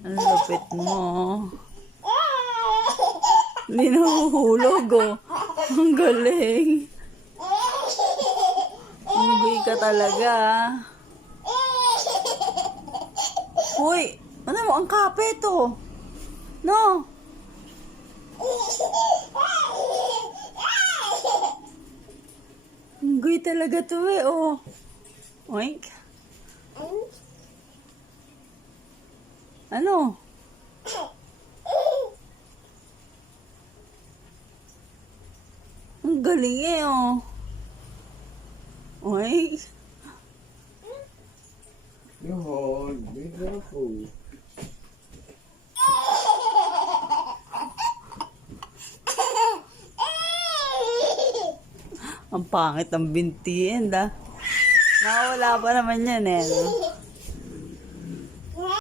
Ang lupit mo. Hindi nahuhulog, oh. Ang galing. Unggoy ka talaga. Hoy, ano mo, ang kapit, oh. No? Unggoy talaga to, eh, oh. Oink. Ano? Ang galing, eh, oh. Oink. Yun, be careful. Ang pangit ng binti, ah. Nakawala pa naman yan, eh. No?